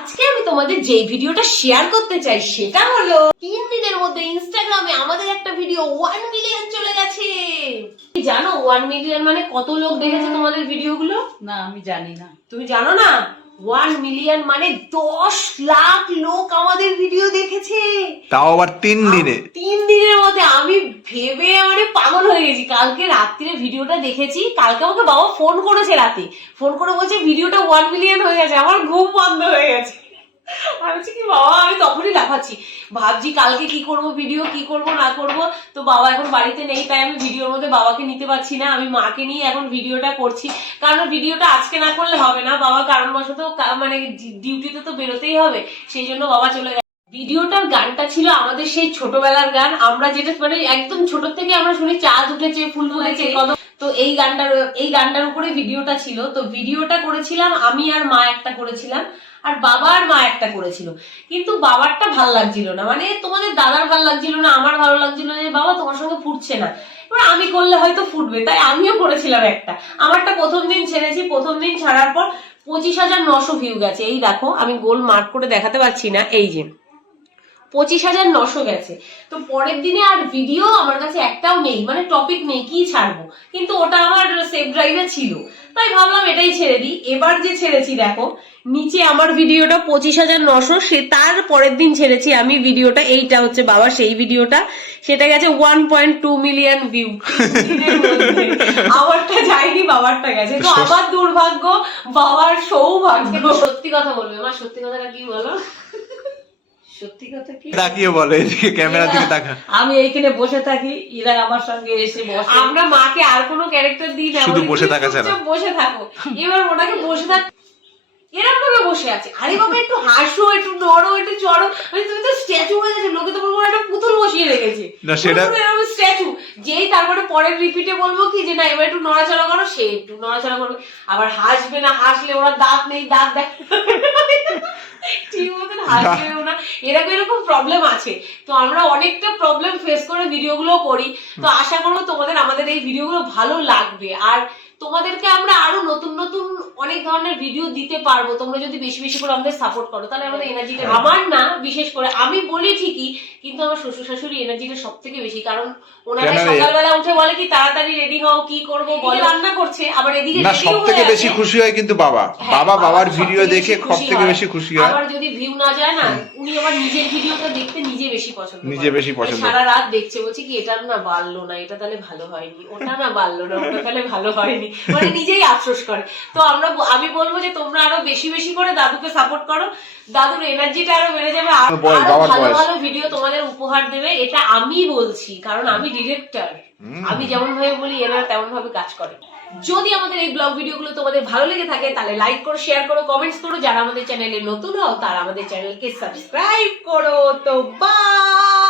আজকে আমি তোমাদের যে ভিডিওটা শেয়ার করতে চাই সেটা হলো 3 দিনের মধ্যে ইনস্টাগ্রামে আমাদের একটা ভিডিও 1 মিলিয়ন চলে গেছে। জানো 1 মিলিয়ন মানে কত লোক দেখেছে তোমাদের ভিডিওগুলো? না আমি জানি না। তুমি জানো না 1 মিলিয়ন মানে 10 লাখ লোক আমাদের ভিডিও দেখেছে, তাও আবার 3 দিনে। 3 দিনের মধ্যে আমি ভেবে মানে পাগল হয়ে গেছি। কালকে রাত্রিরে ভিডিওটা দেখেছি, কালকে আমাকে বাবা ফোন করেছে, রাতে ফোন করে বলছে ভিডিওটা 1 মিলিয়ন হয়ে গেছে। আমার ঘুম বন্ধ হয়ে গেছে। আমি বলছি কি বাবা, আমি তখনই লাফাচ্ছি, ভাবছি কালকে কি করব, ভিডিও কি করব না করব। তো বাবা এখন বাড়িতে নেই, তাই আমি ভিডিওর মধ্যে বাবাকে নিতে পারছি না, আমি মাকে নিয়ে এখন ভিডিওটা করছি। কারণ ভিডিওটা আজকে না করলে হবে না, বাবা কারণবশত মানে ডিউটিতে তো বেরোতেই হবে, সেই জন্য বাবা চলে গেছে। ভিডিওটার গানটা ছিল আমাদের সেই ছোটবেলার গান, আমরা যেটা মানে একদম ছোট থেকে আমরা শুনি চাঁদ উঠেছে ফুল ফুলেছে কদম। তো এই গানটার উপরে ভিডিওটা ছিল। তো ভিডিওটা করেছিলাম আমি আর মা একটা করেছিলাম, আর বাবা আর মা একটা করেছিল। কিন্তু বাবারটা ভাল লাগছিল না, মানে তোমাদের দাদার ভাল লাগছিল না, আমার ভালো লাগছিল না, বাবা তোমার সঙ্গে ফুটছে না। এবার আমি করলে হয়তো ফুটবে, তাই আমিও করেছিলাম একটা। আমারটা প্রথম দিন ছেড়েছি, প্রথম দিন ছাড়ার পর 25,900 ভিউ গেছে। এই দেখো, আমি গোল মার্ক করে দেখাতে পারছি না, এই যে 25,900 গেছে। তো পরের দিনে আর ভিডিও আমার কাছে একটাও নেই, মানে টপিক নেই কি ছাড়বো, কিন্তু ওটা আমার সেভ ড্রাইভে ছিল, তাই ভাবলাম এটাই ছেড়ে দিই। এবার যে ছেড়েছি দেখো নিচে আমার ভিডিওটা 25,900, সে তার পরের দিন ছেড়েছি আমি ভিডিওটা, এইটা হচ্ছে বাবা সেই ভিডিওটা, সেটা গেছে 1.2 মিলিয়ন ভিউ। আমারটা যায়নি, বাবারটা গেছে। তো আমার দুর্ভাগ্য, বাবার সৌভাগ্য। সত্যি কথা বলবে মা, সত্যি কথাটা কি বলো? সত্যি কথা কি, তাকিয়ে বলে, এদিকে ক্যামেরার দিকে তাকা। আমি এইখানে বসে থাকি, এরা আমার সঙ্গে এসে বসে। আমরা মাকে আর কোনো ক্যারেক্টার দিই না, শুধু বসে থাকা ছাড়া। বসে থাকো। এবার ওনাকে বসে থাক, এরকম ভাবে বসে আছে, আরে বাবা একটু হাসো, একটু নড়ো, একটু চড়ো। তুমি তো স্ট্যাচু হয়ে গেছে, লোকে তো বলবো একটা পুতুল বসিয়ে রেখেছে, স্ট্যাচু। যেই তারপরে পরের রিপিটে বলবো কি যে না এবার একটু নড়াচড়া করো, সে একটু নড়াচড়া করবে, আবার হাসবে না, হাসলে ওরা দাঁত নেই, দাঁত দেখ ঠিক মতন হাসবেও না, এরকম প্রবলেম আছে। তো আমরা অনেকটা প্রবলেম ফেস করে ভিডিওগুলো করি। তো আশা করবো তোমাদের আমাদের এই ভিডিওগুলো ভালো লাগবে, আর তোমাদেরকে আমরা আরো নতুন নতুন অনেক ধরনের ভিডিও দিতে পারবো, তোমরা যদি বেশি বেশি করে আমাদের সাপোর্ট করো, তাহলে আমাদের এনার্জিটা, আমার না বিশেষ করে আমি বলি ঠিকই, কিন্তু আমার শ্বশুর শাশুড়ি এনার্জিটা সব থেকে বেশি। কারণ ওনারা সকালবেলা উঠে বলে কি তাড়াতাড়ি রেডি হও, কি করবো বলে, রান্না করছে, আবার এদিকে না সব থেকে বেশি খুশি হয় কিন্তু বাবা। বাবার ভিডিও দেখে সব থেকে বেশি খুশি হয়। আবার যদি ভিউ না যায় না, উনি আবার নিজের ভিডিওটা দেখতে নিজে বেশি পছন্দ করেন, নিজে বেশি পছন্দ। সারা রাত দেখছে, বলছে কি এটা না বাড়লো না, এটা তাহলে ভালো হয়নি, ওটা না বাড়লো না, ওটা তাহলে ভালো হয়নি, মানে নিজেই আফসোস করে। তো আমি বলবো যে তোমরা আরো বেশি বেশি করে দাদুকে সাপোর্ট করো, দাদুর এনার্জিটা আরো বেড়ে যাবে, আর ভালো ভালো ভিডিও তোমাদের উপহার দেবে, এটা আমি বলছি, কারণ আমি ডিরেক্টর, আমি যেমন ভাবে বলি এনারা তেমন ভাবে কাজ করে। যদি আমাদের এই ব্লগ ভিডিওগুলো তোমাদের ভালো লেগে থাকে তাহলে লাইক করো, শেয়ার করো, কমেন্টস করো। যারা আমাদের চ্যানেলে নতুন হও তারা আমাদের চ্যানেলকে সাবস্ক্রাইব করো। তো বাই।